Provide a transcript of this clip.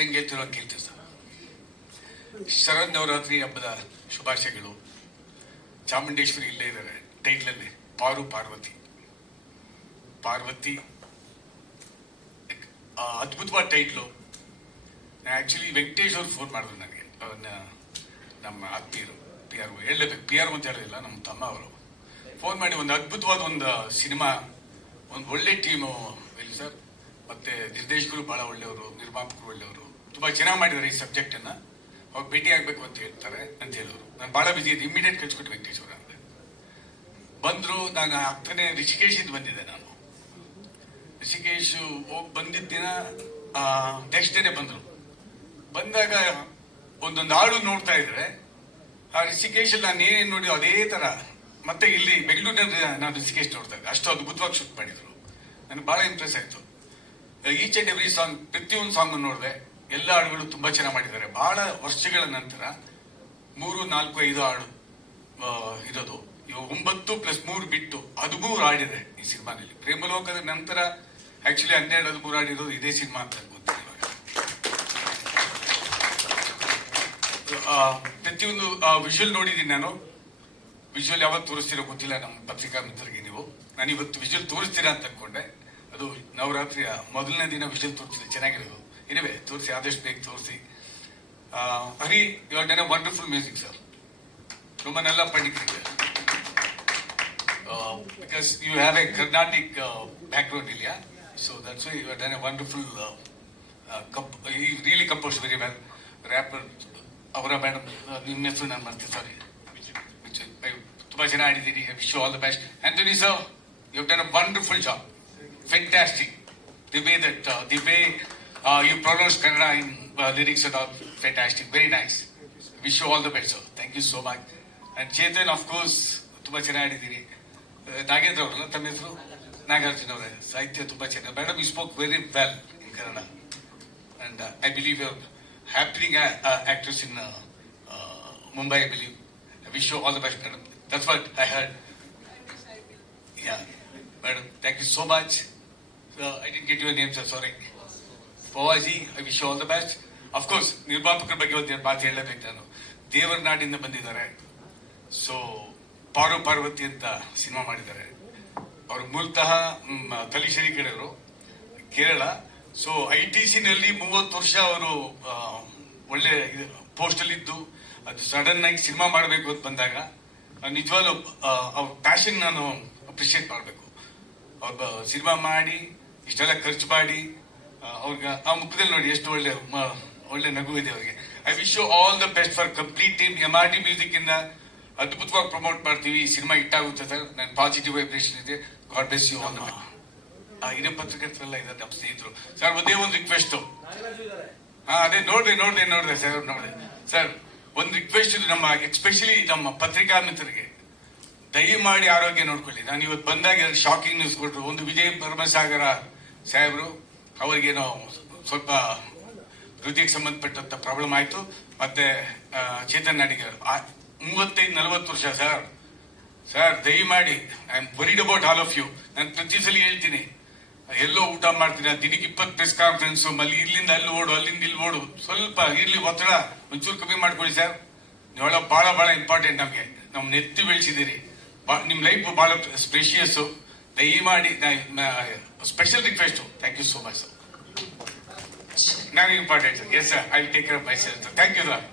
ಹೆಂಗೆ ಹೇಳ್ತಿರೋ ಕೇಳ್ತೀವಿ ಸರ್. ಶರನ್ನವರಾತ್ರಿ ಹಬ್ಬದ ಶುಭಾಶಯಗಳು. ಚಾಮುಂಡೇಶ್ವರಿ ಇಲ್ಲೇ ಇದ್ದಾರೆ ಟೈಟ್ಲಲ್ಲಿ, ಪಾರ್ವತಿ. ಅದ್ಭುತವಾದ ಟೈಟ್ಲು. ಆಕ್ಚುಲಿ ವೆಂಕಟೇಶ್ ಅವ್ರು ಫೋನ್ ಮಾಡಿದ್ರು ನನಗೆ, ನಮ್ಮ ಆತ್ಮೀಯರು, ಹೇಳಲೇಬೇಕು, PR ಅಂತ ಹೇಳೋದಿಲ್ಲ, ನಮ್ಮ ತಮ್ಮ ಅವರು ಫೋನ್ ಮಾಡಿ ಒಂದು ಅದ್ಭುತವಾದ ಒಂದು ಸಿನಿಮಾ, ಒಂದು ಒಳ್ಳೆ ಟೀಮು ಇಲ್ಲಿ ಸರ್, ಮತ್ತೆ ನಿರ್ದೇಶಕರು ಬಹಳ ಒಳ್ಳೆಯವರು, ನಿರ್ಮಾಪಕರು ಒಳ್ಳೆಯವರು, ತುಂಬಾ ಚೆನ್ನಾಗಿ ಮಾಡಿದ್ದಾರೆ ಈ ಸಬ್ಜೆಕ್ಟ್ ಅನ್ನ, ಅವ್ರು ಭೇಟಿ ಆಗ್ಬೇಕು ಅಂತ ಹೇಳ್ತಾರೆ ಅಂತ ಹೇಳಿದ್ರು. ನಾನು ಬಹಳ ಬಿಸಿ ಇದ್ದೆ, ಇಮಿಡಿಯೇಟ್ ಕಳ್ಸಿಕೊಟ್ಟು ವೆಂಕಟೇಶ್ ಅವರ ಅಂತ ಬಂದ್ರು. ನಾನು ಆಗ್ತಾನೆ ಋಷಿಕೇಶಿಂದ ಬಂದಿದ್ದೆ. ನಾನು ಋಷಿಕೇಶ್ ಹೋಗಿ ಬಂದಿದ್ದ ದಿನ ನೆಕ್ಸ್ಟ್ ಡೇನೆ ಬಂದಾಗ ಒಂದೊಂದು ಹಾಡು ನೋಡ್ತಾ ಇದ್ರೆ ಆ ಋಷಿಕೇಶಲ್ಲಿ ನಾನು ಏನೇನು ನೋಡಿ ಅದೇ ತರ ಮತ್ತೆ ಇಲ್ಲಿ ಬೆಂಗಳೂರಿನಲ್ಲಿ ನಾನು ಋಷಿಕೇಶ್ ನೋಡ್ತಾ ಇದ್ದೆ. ಅಷ್ಟು ಅದ್ಭುತವಾಗಿ ಶೂಟ್ ಮಾಡಿದ್ರು. ನನಗೆ ಬಹಳ ಇಂಪ್ರೆಸ್ ಆಯ್ತು. ಈಚ್ ಅಂಡ್ ಎವ್ರಿ ಸಾಂಗ್, ಪ್ರತಿಯೊಂದು ಸಾಂಗ್ ನೋಡಿದೆ, ಎಲ್ಲ ಹಾಡುಗಳು ತುಂಬಾ ಚೆನ್ನಾಗಿ ಮಾಡಿದ್ದಾರೆ. ಬಹಳ ವರ್ಷಗಳ ನಂತರ 3, 4, 5 ಹಾಡು ಇರೋದು. ಇವಾಗ 9+3 ಬಿಟ್ಟು 13 ಹಾಡಿದೆ ಈ ಸಿನಿಮಾನಲ್ಲಿ. ಪ್ರೇಮಲೋಕದ ನಂತರ ಆಕ್ಚುಲಿ 12, 13 ಹಾಡಿರೋದು ಇದೇ ಸಿನಿಮಾ ಅಂತ ಗೊತ್ತಿಲ್ಲ. ಪ್ರತಿಯೊಂದು ವಿಜುವಲ್ ನೋಡಿದ್ದೀನಿ ನಾನು. ವಿಜುವಲ್ ಯಾವತ್ತು ತೋರಿಸ್ತೀರೋ ಗೊತ್ತಿಲ್ಲ ನಮ್ಮ ಪತ್ರಿಕಾ ಮಿತ್ರರಿಗೆ ನೀವು. ನಾನು ಇವತ್ತು ವಿಜುವಲ್ ತೋರಿಸ್ತೀರಾ ಅಂತ ಅನ್ಕೊಂಡೆ. ಅದು ನವರಾತ್ರಿಯ ಮೊದಲನೇ ದಿನ ವಿಜುವಲ್ ತೋರಿಸಿದ್ರೆ ಚೆನ್ನಾಗಿರೋದು. ಎನಿವೆ ತೋರಿಸಿ, ಆದಷ್ಟು ಬೇಗ ತೋರಿಸಿ. Hari, you are done a wonderful music sir. ತುಂಬ ನಲ್ಲ ಪಂಡಿತರಿದೆ. Because you have a Carnatic background, Ilya, so that's why you have done a wonderful. You really composed very well. Rapper, ಅವರ ಮೇಡಮ್, ನಿಮ್ಮ ಹೆಸರು ನಾನು ಮಾಡ್ತೀನಿ, ಸಾರಿ, ತುಂಬಾ ಚೆನ್ನಾಗಿ ಆಡಿದ್ದೀರಿ. I wish you all the best. Antony sir, you have done a wonderful job. Fantastic. The way you pronounce Kannada in lyrics and all, fantastic. Very nice. Wish you all the best, sir. Thank you so much. And Chetan, of course, ತುಂಬಾ ಚೆನ್ನಾಗಿ ಆಡಿದ್ದೀರಿ. ನಾಗೇಂದ್ರ ಅವರಲ್ಲ ತಮ್ಮ ಹೆಸರು? ನಾಗಾರ್ಜುನ ಅವರೇ, ಸಾಹಿತ್ಯ ತುಂಬಾ ಚೆನ್ನಾಗಿ. Madam, you spoke very well in Kannada. And I believe you are happening actress in Mumbai, I believe. I wish you all the best, madam. That's what I heard. Yeah, madam, thank you so much. I didn't get your name, sir, sorry. Pavaji, I wish you all the best. Of course, ನಿರ್ಮಾಪಕರ ಬಗ್ಗೆ ಒಂದು ಮಾತು ಹೇಳಬೇಕು ನಾನು. ದೇವರ ನಾಡಿಂದ ಬಂದಿದ್ದಾರೆ. So Parvati ಅಂತ cinema ಮಾಡಿದ್ದಾರೆ. ಅವರು ಮೂಲತಃ ತಲೀಶೇರಿ ಕಡೆಯವರು, ಕೇರಳ. ಸೊ ITC ನಲ್ಲಿ 30 ವರ್ಷ ಅವರು ಒಳ್ಳೆ ಪೋಸ್ಟ್ ಅಲ್ಲಿ ಇದ್ದು, ಅದು ಸಡನ್ ಆಗಿ ಸಿನಿಮಾ ಮಾಡಬೇಕು ಅಂತ ಬಂದಾಗ ನಿಜವಾಗ್ಲೂ ಅವ್ರ ಪ್ಯಾಷನ್ ನಾನು ಅಪ್ರಿಷಿಯೇಟ್ ಮಾಡಬೇಕು. ಅವ್ರ ಸಿನಿಮಾ ಮಾಡಿ ಇಷ್ಟೆಲ್ಲ ಖರ್ಚು ಮಾಡಿ ಅವ್ರಿಗೆ ಆ ಮುಖದಲ್ಲಿ ನೋಡಿ ಎಷ್ಟು ಒಳ್ಳೆ ನಗು ಇದೆ ಅವ್ರಿಗೆ. I wish you all the best for complete team. MRT music ಇಂದ ಅದ್ಭುತವಾಗಿ ಪ್ರಮೋಟ್ ಮಾಡ್ತೀವಿ. ಈ ಸಿನಿಮಾ ಇಟ್ಟಾಗುತ್ತೆ ಸರ್. ನನ್ನ ಪಾಸಿಟಿವ್ ವೈಬ್ರೇಷನ್ ಇದೆ. God bless you all the best. ಹಿರಿಯ ಪತ್ರಕರ್ತರೆಲ್ಲ ಇದ್ದಾರೆ ನಮ್ಮ ಸ್ನೇಹಿತರು. ಸರ್, ಒಂದೇ ಒಂದು ರಿಕ್ವೆಸ್ಟ್. ಅದೇ ನೋಡ್ದೆ ಸರ್, ನೋಡಿದೆ ಸರ್. ಒಂದು ರಿಕ್ವೆಸ್ಟ್ ಇದು, ನಮ್ಮ ಎಸ್ಪೆಷಲಿ ನಮ್ಮ ಪತ್ರಿಕಾ ಮಿತ್ರರಿಗೆ, ದಯಮಾಡಿ ಆರೋಗ್ಯ ನೋಡ್ಕೊಳ್ಳಿ. ನಾನು ಇವತ್ತು ಬಂದಾಗ ಶಾಕಿಂಗ್ ನ್ಯೂಸ್ ಕೊಟ್ಟರು. ಒಂದು ವಿಜಯ್ ಭರಮಸಾಗರ ಸಾಹೇಬರು, ಅವ್ರಿಗೇನೋ ಸ್ವಲ್ಪ ಹೃದಯಕ್ಕೆ ಸಂಬಂಧಪಟ್ಟಂತ ಪ್ರಾಬ್ಲಮ್ ಆಯ್ತು. ಮತ್ತೆ ಚೇತನ್ ನಾಡಿಗರ್ 35-40 ವರ್ಷ ಸರ್. ದಯಮಾಡಿ, I am worried about all of you. ನಾನು ಪ್ರತಿ ಸಲ ಹೇಳ್ತೀನಿ, ಎಲ್ಲೋ ಊಟ ಮಾಡ್ತೀನಿ, ದಿನಕ್ಕೆ 20 ಪ್ರೆಸ್ ಕಾನ್ಫರೆನ್ಸ್, ಇಲ್ಲಿಂದ ಅಲ್ಲಿ ಓಡು, ಅಲ್ಲಿಂದ ಇಲ್ಲಿ ಓಡು. ಸ್ವಲ್ಪ ಇರ್ಲಿ ಒತ್ತಡ ಒಂಚೂರು ಕಮ್ಮಿ ಮಾಡ್ಕೊಳ್ಳಿ ಸರ್. ನೀವೆಲ್ಲ ಬಹಳ ಇಂಪಾರ್ಟೆಂಟ್ ನಮಗೆ. ನಮ್ ನೆತ್ತಿ ಬೆಳೆಸಿದ್ದೀರಿ. ನಿಮ್ ಲೈಫ್ ಬಹಳ ಸ್ಪೆಷಿಯಸ್. ದಯಮಾಡಿ special request. Thank you so much sir. ನಾನು important sir. Yes sir, I will take care of myself. Thank you sir.